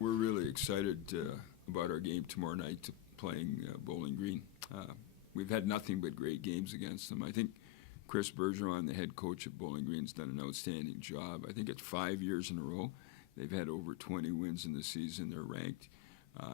We're really excited about our game tomorrow night playing Bowling Green. We've had nothing but great games against them. I think Chris Bergeron, the head coach at Bowling Green, has done an outstanding job. I think it's 5 years in a row. They've had over 20 wins in the season. They're ranked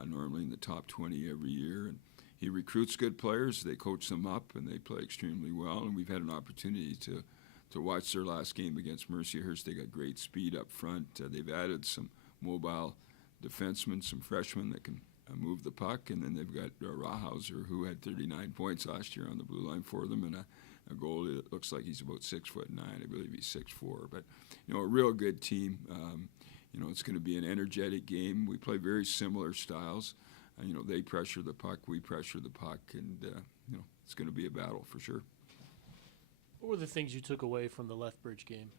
normally in the top 20 every year. And he recruits good players. They coach them up, and they play extremely well. And we've had an opportunity to watch their last game against Mercyhurst. They got great speed up front. They've added some mobile defensemen, some freshmen that can move the puck, and then they've got Rawhauser, who had 39 points last year on the blue line for them, and a goalie that looks like he's about 6'9". I believe he's 6'4". But a real good team. It's going to be an energetic game. We play very similar styles. They pressure the puck, we pressure the puck, and it's going to be a battle for sure. What were the things you took away from the Lethbridge game?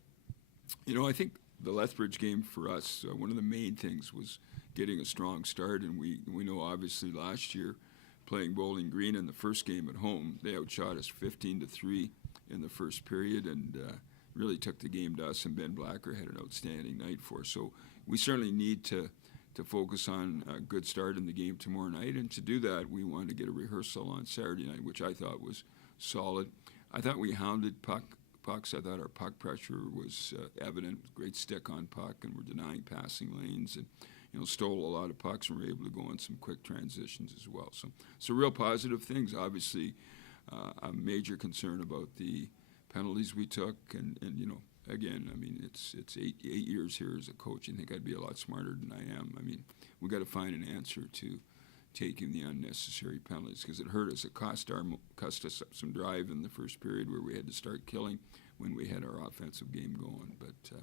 I think the Lethbridge game for us, one of the main things was getting a strong start, and we know obviously last year playing Bowling Green in the first game at home, they outshot us 15-3 in the first period, and really took the game to us, and Ben Blacker had an outstanding night for us. So we certainly need to focus on a good start in the game tomorrow night, and to do that we wanted to get a rehearsal on Saturday night, which I thought was solid. I thought we hounded pucks. I thought our puck pressure was evident, great stick on puck, and we're denying passing lanes, and stole a lot of pucks, and were able to go on some quick transitions as well. So real positive things. Obviously, a major concern about the penalties we took, and again, I mean, it's 8 years here as a coach. I think I'd be a lot smarter than I am. I mean, we got to find an answer to taking the unnecessary penalties, because it hurt us. It cost us some drive in the first period where we had to start killing when we had our offensive game going. But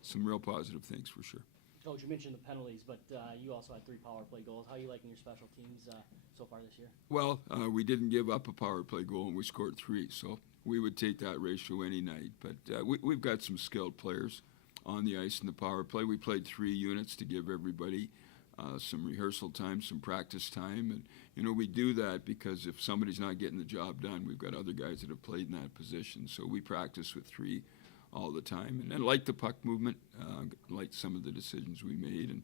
some real positive things for sure. Coach, you mentioned the penalties, but you also had 3 power play goals. How are you liking your special teams so far this year? Well, we didn't give up a power play goal, and we scored 3, so we would take that ratio any night. But we've got some skilled players on the ice in the power play. We played 3 units to give everybody some rehearsal time, some practice time, and we do that because if somebody's not getting the job done, we've got other guys that have played in that position. So we practice with 3 all the time, and like the puck movement, like some of the decisions we made, and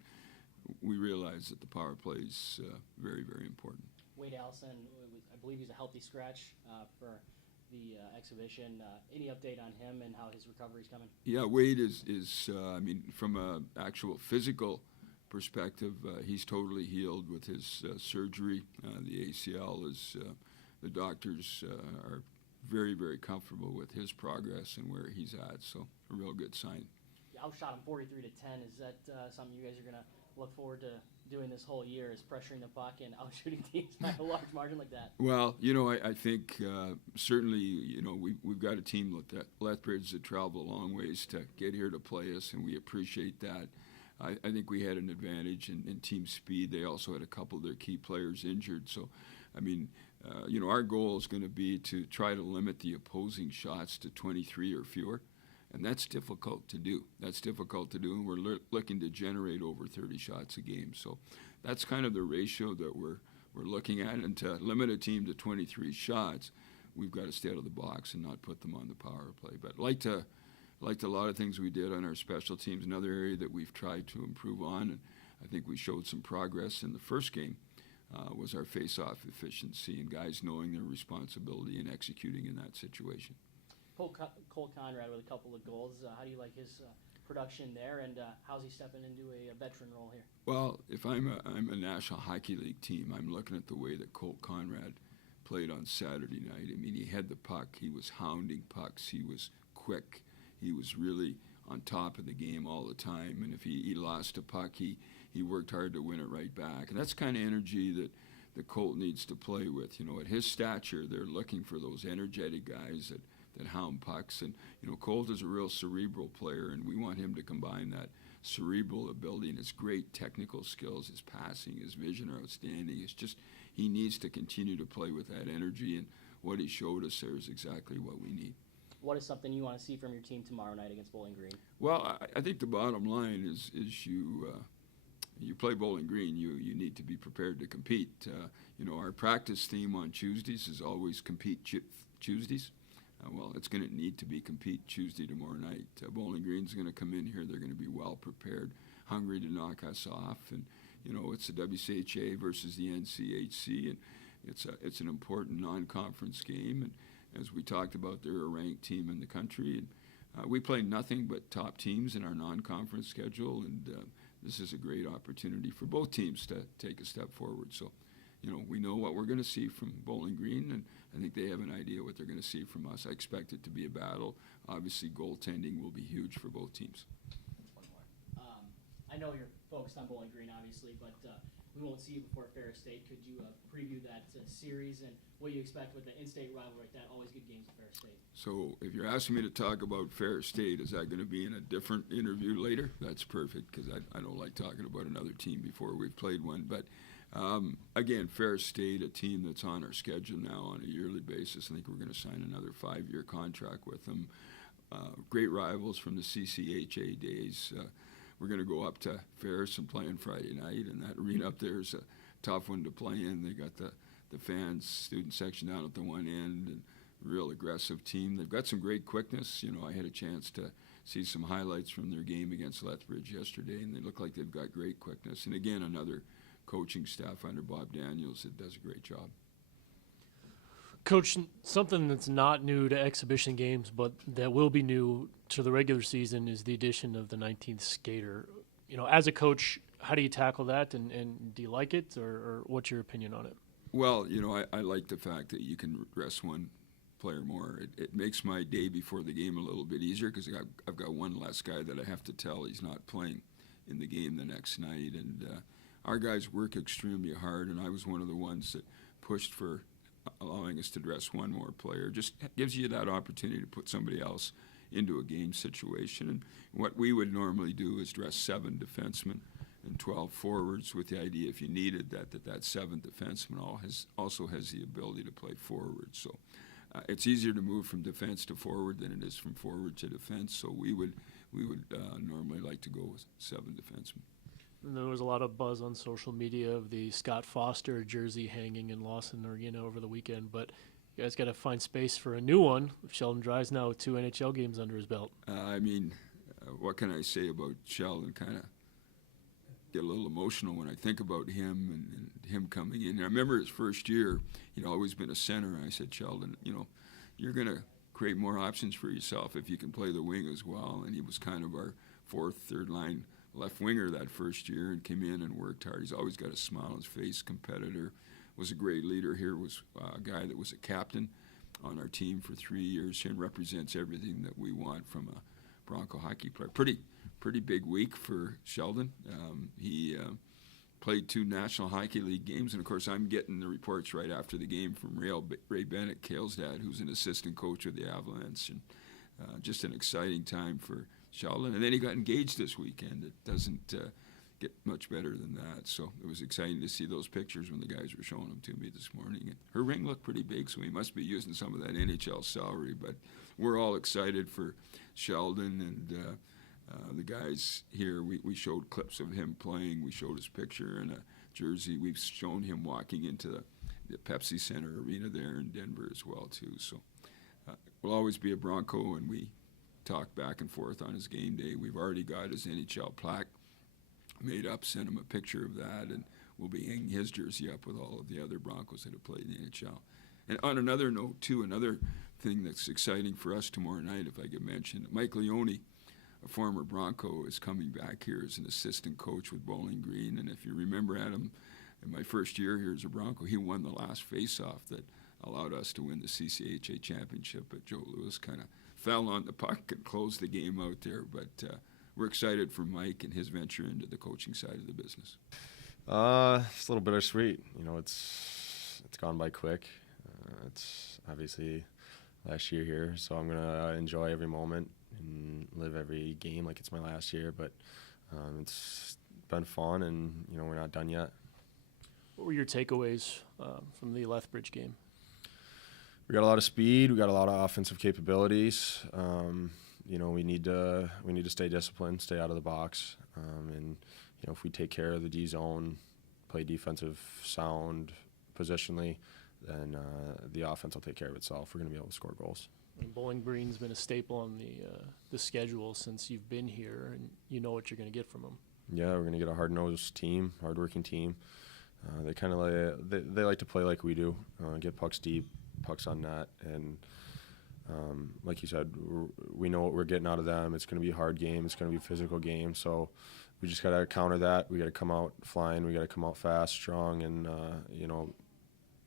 we realize that the power play is very, very important. Wade Allison, I believe he's a healthy scratch for the exhibition. Any update on him and how his recovery is coming? Yeah, Wade is I mean, from an actual physical perspective, he's totally healed with his surgery. The ACL is, the doctors are very, very comfortable with his progress and where he's at, so a real good sign. You outshot him 43-10. Is that something you guys are going to look forward to doing this whole year, is pressuring the puck and outshooting teams by a large margin like that? Well, I think certainly, we've got a team at Lethbridge that traveled a long ways to get here to play us, and we appreciate that. I think we had an advantage in team speed. They also had a couple of their key players injured. So, I mean, our goal is going to be to try to limit the opposing shots to 23 or fewer, and that's difficult to do. And we're looking to generate over 30 shots a game. So that's kind of the ratio that we're looking at. And to limit a team to 23 shots, we've got to stay out of the box and not put them on the power play. But liked a lot of things we did on our special teams. Another area that we've tried to improve on, and I think we showed some progress in the first game, was our face-off efficiency and guys knowing their responsibility and executing in that situation. Cole Conrad with a couple of goals. How do you like his production there, and how's he stepping into a veteran role here? Well, if I'm a National Hockey League team, I'm looking at the way that Cole Conrad played on Saturday night. I mean, he had the puck. He was hounding pucks. He was quick. He was really on top of the game all the time, and if he lost a puck, he worked hard to win it right back. And that's the kind of energy that Colt needs to play with. At his stature, they're looking for those energetic guys that hound pucks. And, Colt is a real cerebral player, and we want him to combine that cerebral ability and his great technical skills. His passing, his vision are outstanding. It's just he needs to continue to play with that energy, and what he showed us there is exactly what we need. What is something you want to see from your team tomorrow night against Bowling Green? Well, I think the bottom line is you play Bowling Green, you need to be prepared to compete. Our practice theme on Tuesdays is always compete Tuesdays. Well, it's going to need to be compete Tuesday tomorrow night. Bowling Green's going to come in here. They're going to be well prepared. hungry to knock us off. And it's the WCHA versus the NCHC, and it's an important non-conference game. And as we talked about, they're a ranked team in the country, and we play nothing but top teams in our non-conference schedule. And this is a great opportunity for both teams to take a step forward. So, we know what we're going to see from Bowling Green, and I think they have an idea what they're going to see from us. I expect it to be a battle. Obviously, goaltending will be huge for both teams. One more. I know you're focused on Bowling Green, obviously, but we won't see you before Ferris State. Could you preview that series and what you expect with the in-state rivalry like that? Always good games at Ferris State. So if you're asking me to talk about Ferris State, is that going to be in a different interview later? That's perfect, because I don't like talking about another team before we've played one. But again, Ferris State, a team that's on our schedule now on a yearly basis. I think we're going to sign another 5-year contract with them. Great rivals from the CCHA days. We're going to go up to Ferris and play on Friday night, and that arena up there is a tough one to play in. They got the fans, student section down at the one end, and real aggressive team. They've got some great quickness. I had a chance to see some highlights from their game against Lethbridge yesterday, and they look like they've got great quickness. And again, another coaching staff under Bob Daniels that does a great job. Coach, something that's not new to exhibition games, but that will be new to the regular season is the addition of the 19th skater. As a coach, how do you tackle that, and do you like it, or what's your opinion on it? Well, I like the fact that you can rest one player more. It makes my day before the game a little bit easier, because I've got one less guy that I have to tell he's not playing in the game the next night. And our guys work extremely hard, and I was one of the ones that pushed for allowing us to dress one more player. Just gives you that opportunity to put somebody else into a game situation. And what we would normally do is dress 7 defensemen and 12 forwards, with the idea if you needed that 7th defenseman also has the ability to play forward. So it's easier to move from defense to forward than it is from forward to defense. So we would normally like to go with 7 defensemen. And there was a lot of buzz on social media of the Scott Foster jersey hanging in Lawson Arena over the weekend, but you guys got to find space for a new one. Sheldon Dries now with 2 NHL games under his belt. What can I say about Sheldon? Kind of get a little emotional when I think about him and him coming in. And I remember his first year, he'd always been a center, and I said, Sheldon, you're going to create more options for yourself if you can play the wing as well. And he was kind of our 4th, 3rd line left winger that first year, and came in and worked hard. He's always got a smile on his face, competitor, was a great leader here, was a guy that was a captain on our team for 3 years here, and represents everything that we want from a Bronco hockey player. Pretty big week for Sheldon. He played 2 National Hockey League games, and of course I'm getting the reports right after the game from Ray Bennett, Cale's dad, who's an assistant coach with the Avalanche, and just an exciting time for Sheldon. And then he got engaged this weekend. It doesn't get much better than that. So it was exciting to see those pictures when the guys were showing them to me this morning. And her ring looked pretty big, so he must be using some of that NHL salary. But we're all excited for Sheldon, and the guys here. We showed clips of him playing. We showed his picture in a jersey. We've shown him walking into the Pepsi Center arena there in Denver as well, too. So we'll always be a Bronco, and we talk back and forth on his game day. We've already got his NHL plaque made up, sent him a picture of that, and we'll be hanging his jersey up with all of the other Broncos that have played in the NHL. And on another note, too, another thing that's exciting for us tomorrow night, if I could mention, Mike Leone, a former Bronco, is coming back here as an assistant coach with Bowling Green. And if you remember, Adam, in my first year here as a Bronco, he won the last face-off that allowed us to win the CCHA championship, but Joe Lewis kind of fell on the puck and closed the game out there. But we're excited for Mike and his venture into the coaching side of the business. It's a little bittersweet. It's gone by quick. It's obviously last year here, so I'm gonna enjoy every moment and live every game like it's my last year. But it's been fun, and we're not done yet. What were your takeaways from the Lethbridge game? We got a lot of speed. We got a lot of offensive capabilities. We need to stay disciplined, stay out of the box, and if we take care of the D zone, play defensive sound, positionally, then the offense will take care of itself. We're going to be able to score goals. And Bowling Green's been a staple on the schedule since you've been here, and you know what you're going to get from them. Yeah, we're gonna get a hard-nosed team, hard-working team. They kind of they like to play like we do, get pucks deep, pucks on net, and like you said, we know what we're getting out of them. It's going to be a hard game. It's going to be a physical game. So we just got to counter that. We got to come out flying. We got to come out fast, strong, and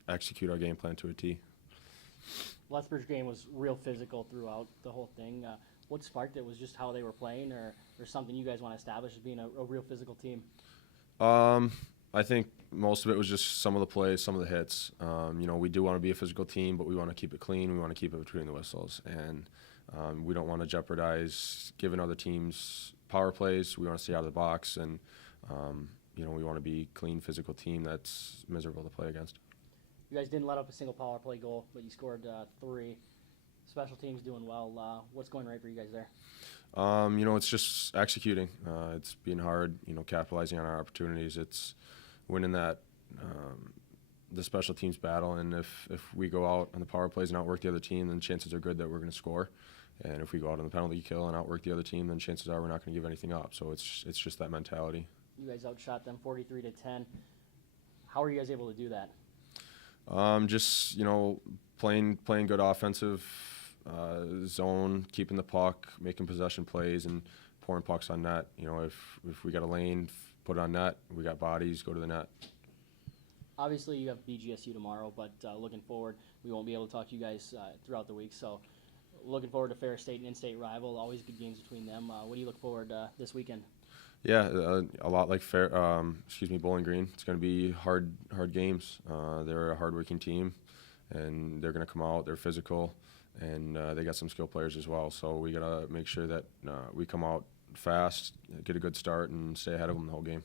execute our game plan to a T. Lethbridge game was real physical throughout the whole thing. What sparked it? Was just how they were playing, or something you guys want to establish as being a real physical team? I think most of it was just some of the plays, some of the hits. We do want to be a physical team, but we want to keep it clean. We want to keep it between the whistles, and we don't want to jeopardize giving other teams power plays. We want to stay out of the box, and we want to be a clean, physical team that's miserable to play against. You guys didn't let up a single power play goal, but you scored 3. Special teams doing well. What's going right for you guys there? It's just executing. It's being hard, capitalizing on our opportunities. It's winning that the special teams battle, and if we go out on the power plays and outwork the other team, then chances are good that we're going to score. And if we go out on the penalty kill and outwork the other team, then chances are we're not going to give anything up. So it's just that mentality. You guys outshot them 43-10. How are you guys able to do that? Playing good offensive zone, keeping the puck, making possession plays, and pouring pucks on net. If we got a lane, put it on net. We got bodies, go to the net. Obviously, you have BGSU tomorrow, but looking forward, we won't be able to talk to you guys throughout the week. So, looking forward to Ferris State and in-state rival. Always good games between them. What do you look forward this weekend? Yeah, a lot like Bowling Green. It's going to be hard games. They're a hard-working team, and they're going to come out. They're physical, and they got some skill players as well. So we got to make sure that we come out fast, get a good start, and stay ahead of them the whole game.